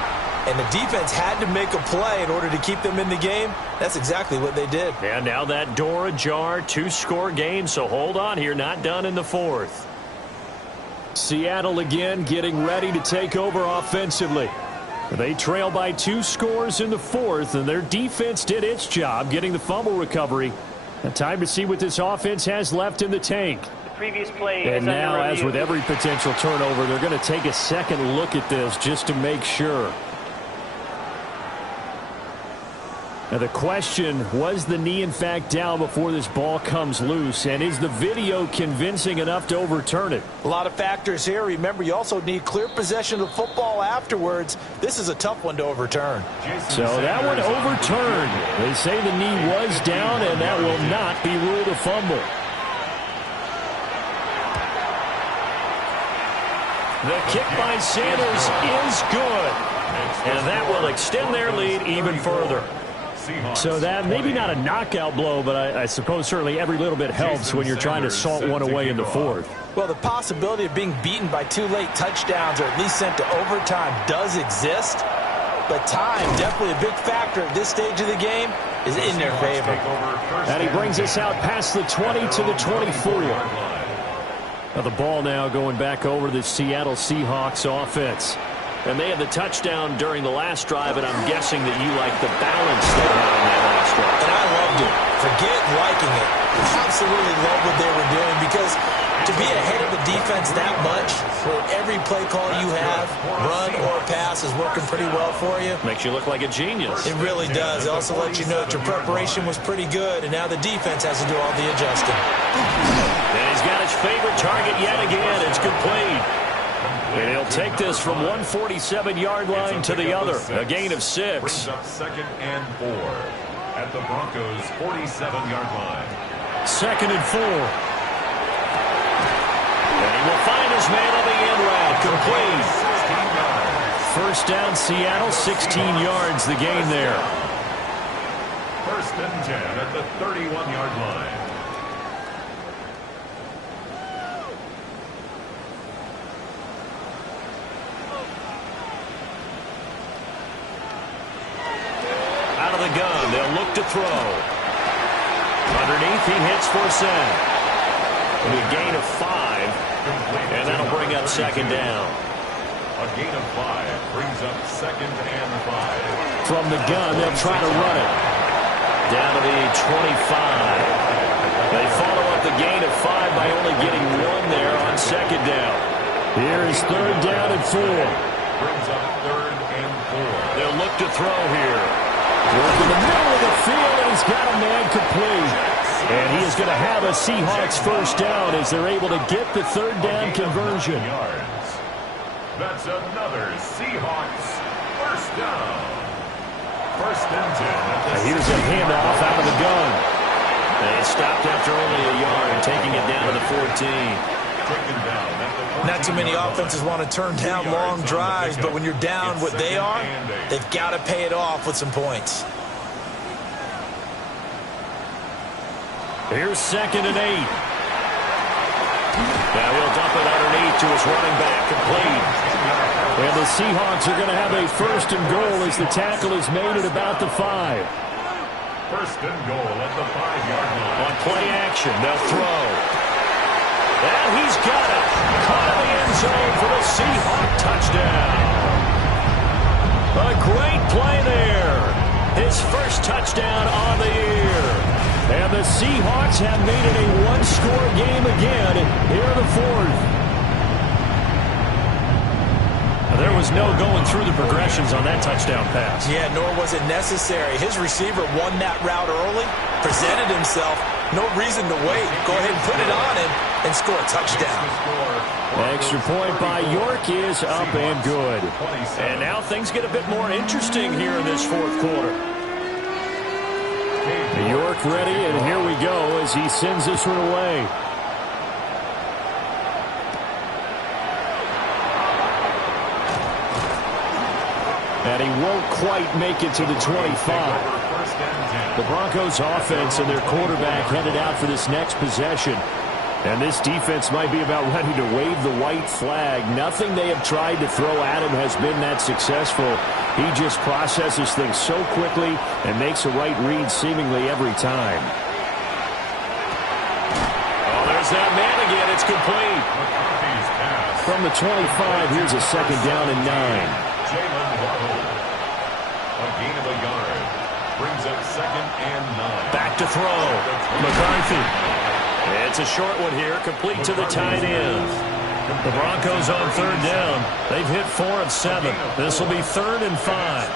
and the defense had to make a play in order to keep them in the game. That's exactly what they did. And now that door ajar, 2-score game, so hold on here, not done in the 4th. Seattle again getting ready to take over offensively. They trail by 2 scores in the 4th, and their defense did its job getting the fumble recovery. Now time to see what this offense has left in the tank. Previous play and now, as with every potential turnover, they're going to take a second look at this just to make sure. Now the question, was the knee in fact down before this ball comes loose, and is the video convincing enough to overturn it? A lot of factors here. Remember, you also need clear possession of the football afterwards. This is a tough one to overturn. So that one overturned. They say the knee was down, and that will not be ruled a fumble. The kick by Sanders is good. And that will extend their lead even further. So that maybe not a knockout blow, but I suppose certainly every little bit helps when you're trying to salt one away in the 4th. Well, the possibility of being beaten by 2 late touchdowns or at least sent to overtime does exist. But time, definitely a big factor at this stage of the game, is in their favor. And he brings us out past the 20 to the 24. Now the ball now going back over to the Seattle Seahawks offense. And they had the touchdown during the last drive, and I'm guessing that you like the balance they had on that last drive. And I loved it. Forget liking it. Absolutely love what they were doing, because to be ahead of the defense that much, where every play call you have, run or pass, is working pretty well for you. Makes you look like a genius. It really does. It also lets you know that your preparation was pretty good, and now the defense has to do all the adjusting. And he's got his favorite target yet again. It's complete. And he'll take this from 147-yard line to the other. A gain of 6. Brings up 2nd and 4 at the Broncos' 47-yard line. 2nd and 4. And he will find his man on the end route. Complete. 1st down, Seattle, 16 yards, the gain there. 1st and 10 at the 31-yard line. Out of the gun, they'll look to throw. Underneath, he hits for Sen. A gain of 5, and that'll bring up 2nd down. A gain of 5 brings up 2nd and 5. From the gun, they'll try to run it. Down to the 25. They follow up the gain of 5 by only getting 1 there on 2nd down. Here is 3rd down and 4. Brings up 3rd and 4. They'll look to throw here. Work in the middle of the field, and he's got a man complete. And he is going to have a Seahawks 1st down as they're able to get the 3rd down conversion. Yards. That's another Seahawks 1st down. 1st and 10. Here's a handoff out of the gun. And stopped after only a yard, taking it down to the 14. Not too many offenses want to turn down long drives, but when you're down what they are, they've got to pay it off with some points. Here's 2nd and 8. Now he'll dump it underneath to his running back, complete. And the Seahawks are going to have a 1st and goal as the tackle is made at about the 5. 1st and goal at the 5-yard line. On play action, they'll throw. And he's got it. Caught in the end zone for the Seahawk touchdown. A great play there. His first touchdown on the year. And the Seahawks have made it a one-score game again here in the 4th. There was no going through the progressions on that touchdown pass. Yeah, nor was it necessary. His receiver won that route early, presented himself. No reason to wait. Go ahead and put it on him and score a touchdown. Extra point by York is up and good. And now things get a bit more interesting here in this 4th quarter. York ready, and here we go as he sends this one away. And he won't quite make it to the 25. The Broncos offense and their quarterback headed out for this next possession. And this defense might be about ready to wave the white flag. Nothing they have tried to throw at him has been that successful. He just processes things so quickly and makes a right read seemingly every time. Oh, there's that man again. It's complete. From the 25, here's a 2nd down and 9. Jalen Waddle. A gain of a yard. Brings up 2nd and 9. Back to throw. McCarthy. It's a short one here, complete to the tight end. The Broncos on 3rd down. They've hit 4 of 7. This will be 3rd and 5.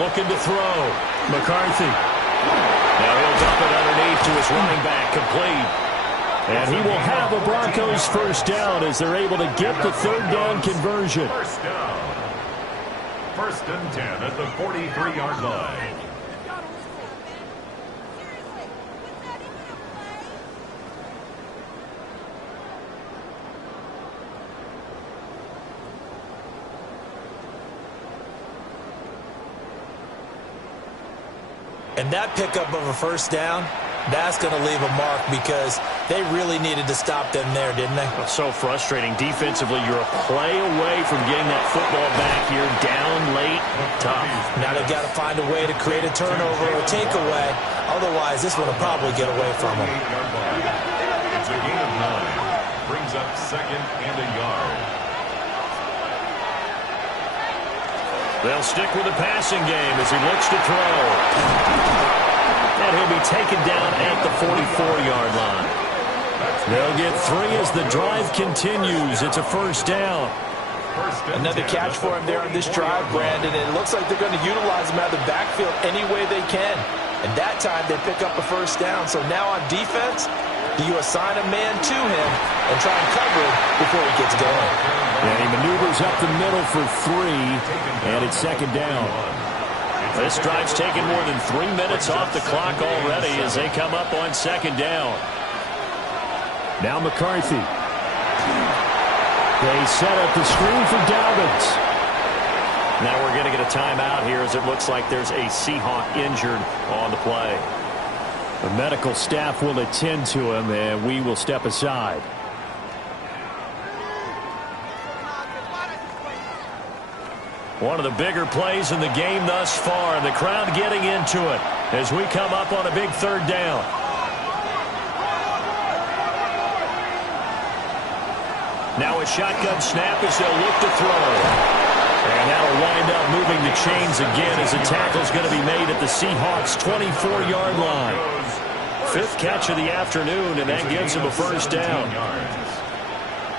Looking to throw. McCarthy. Now he'll dump it underneath to his running back, complete. And he will have a Broncos 1st down as they're able to get the 3rd down conversion. 1st down. 1st and 10 at the 43-yard line. And that pickup of a 1st down, that's going to leave a mark because they really needed to stop them there, didn't they? It's so frustrating. Defensively, you're a play away from getting that football back here. Down late, tough. Now they've got to find a way to create a turnover or takeaway. Otherwise, this one will probably get away from them. It's a gain of 9. Brings up 2nd and a yard. They'll stick with the passing game as he looks to throw. And he'll be taken down at the 44-yard line. They'll get 3 as the drive continues. It's a 1st down. Another catch for him there on this drive, Brandon. And it looks like they're going to utilize him out of the backfield any way they can. And that time they pick up a 1st down. So now on defense, do you assign a man to him and try and cover him before he gets going? And he maneuvers up the middle for 3, and it's 2nd down. This drive's taken more than 3 minutes off the clock already as they come up on 2nd down. Now McCarthy. They set up the screen for Dobbins. Now we're going to get a timeout here as it looks like there's a Seahawk injured on the play. The medical staff will attend to him, and we will step aside. One of the bigger plays in the game thus far. The crowd getting into it as we come up on a big 3rd down. Now a shotgun snap as they'll look to throw. And that'll wind up moving the chains again as the tackle's going to be made at the Seahawks' 24-yard line. 5th catch of the afternoon, and that gives him a 1st down.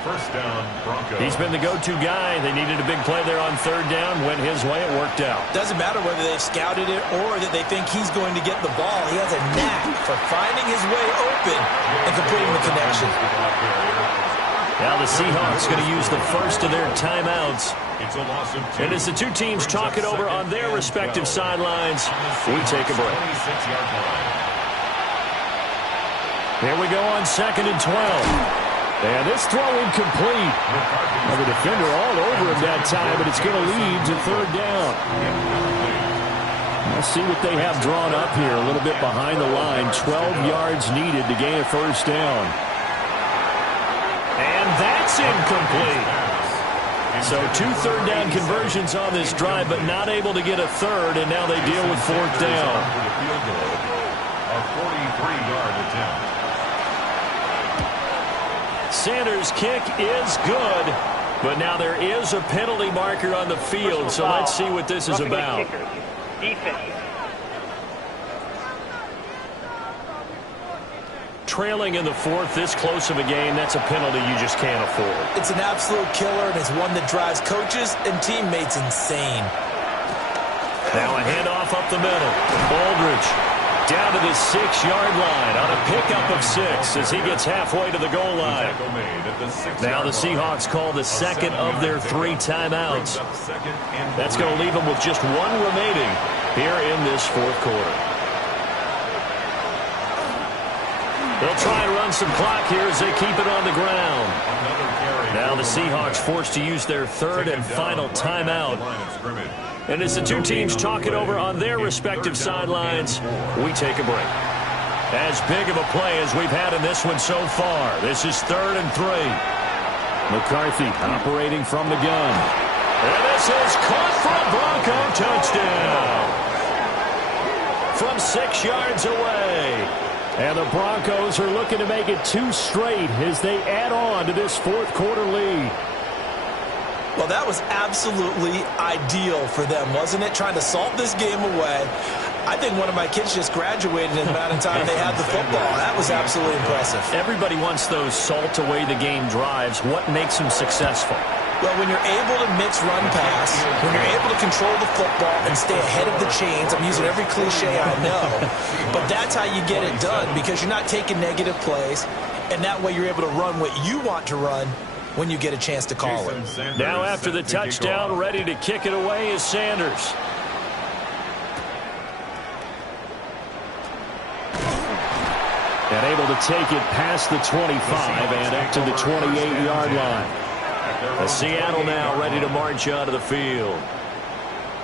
1st down, Broncos. He's been the go-to guy. They needed a big play there on 3rd down. Went his way. It worked out. Doesn't matter whether they've scouted it or that they think he's going to get the ball. He has a knack for finding his way open and completing the connection. Now the Seahawks going to use the first of their timeouts. It's a loss of 2. And as the two teams talk it over on their respective sidelines, we take a break. Here we go on 2nd and 12. And this throw incomplete. Now the defender all over him that time, but it's going to lead to 3rd down. Let's see what they have drawn up here. A little bit behind the line. 12 yards needed to gain a 1st down. And that's incomplete. So 2 third down conversions on this drive, but not able to get a 3rd, and now they deal with 4th down. A 43-yard attempt. Sanders' kick is good, but now there is a penalty marker on the field, so let's see what this is about. Trailing in the 4th, this close of a game, that's a penalty you just can't afford. It's an absolute killer, and it's one that drives coaches and teammates insane. Now a handoff up the middle. Aldridge down to the 6-yard line on a pickup of 6 as he gets halfway to the goal line. Now the Seahawks call the 2nd of their 3 timeouts. That's going to leave them with just 1 remaining here in this 4th quarter. They'll try and run some clock here as they keep it on the ground. Now the Seahawks forced to use their 3rd and final timeout. And as the two teams talk it over on their respective sidelines, we take a break. As big of a play as we've had in this one so far. This is 3rd and 3. McCarthy operating from the gun. And this is caught for a Bronco touchdown. From 6 yards away. And the Broncos are looking to make it 2 straight as they add on to this 4th quarter lead. Well, that was absolutely ideal for them, wasn't it? Trying to salt this game away. I think one of my kids just graduated in the amount of time they had the football. That was absolutely impressive. Everybody wants those salt away the game drives. What makes them successful? Well, when you're able to mix run pass, when you're able to control the football and stay ahead of the chains, I'm using every cliche I know, but that's how you get it done because you're not taking negative plays, and that way you're able to run what you want to run when you get a chance to call it. Now after the touchdown, ready to kick it away is Sanders. And able to take it past the 25 and up to the 28-yard line. Seattle now ready to march onto the field.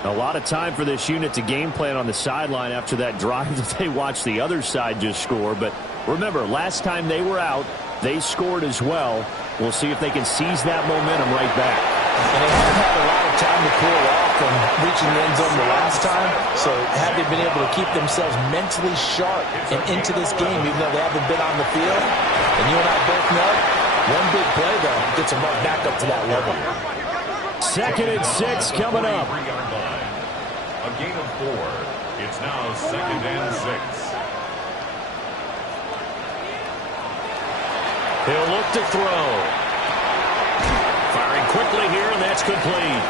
A lot of time for this unit to game plan on the sideline after that drive that they watched the other side just score. But remember, last time they were out, they scored as well. We'll see if they can seize that momentum right back. And they haven't had a lot of time to cool off from reaching the end zone the last time. So have they been able to keep themselves mentally sharp and into this game, even though they haven't been on the field? And you and I both know, one big play, though, gets them right back up to that level. 2nd and 6 coming up. A gain of 4. It's now 2nd and 6. He'll look to throw. Firing quickly here, and that's complete.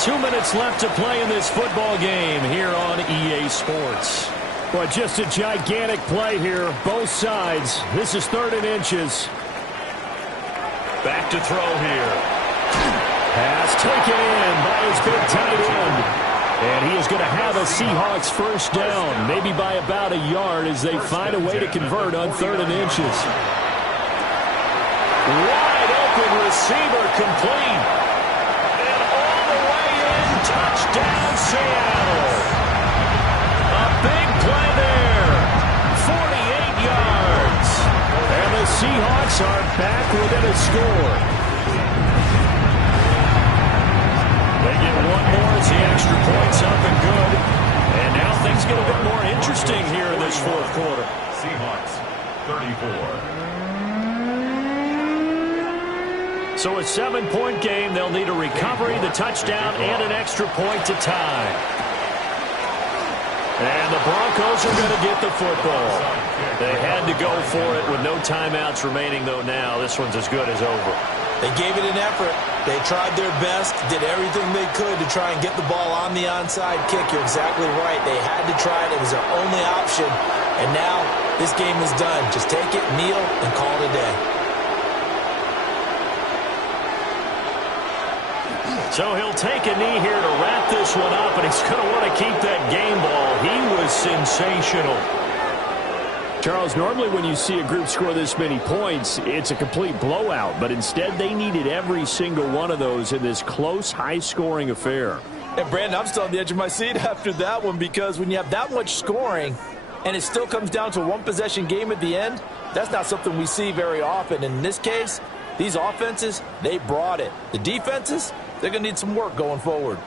2 minutes left to play in this football game here on EA Sports. Well, just a gigantic play here, both sides. This is 3rd and inches. Back to throw here. Pass taken in by his big tight end. And he is going to have a Seahawks 1st down, maybe by about a yard as they find a way to convert on 3rd and inches. Wide open receiver complete. And all the way in, touchdown Seattle. A big play there. 48 yards. And the Seahawks are back within a score. They get one more as the extra point's up and good. And now things get a bit more interesting here in this 4th quarter. Seahawks 34. So a 7-point game. They'll need a recovery, the touchdown, and an extra point to tie. And the Broncos are going to get the football. They had to go for it with no timeouts remaining, though now this one's as good as over. They gave it an effort. They tried their best, did everything they could to try and get the ball on the onside kick. You're exactly right. They had to try it. It was their only option. And now this game is done. Just take it, kneel, and call it a day. So he'll take a knee here to wrap this one up, and he's going to want to keep that game ball. He was sensational. Charles, normally when you see a group score this many points, it's a complete blowout. But instead, they needed every single one of those in this close, high-scoring affair. And, Brandon, I'm still on the edge of my seat after that one, because when you have that much scoring and it still comes down to a one-possession game at the end, that's not something we see very often. In this case, these offenses, they brought it. The defenses, they're going to need some work going forward.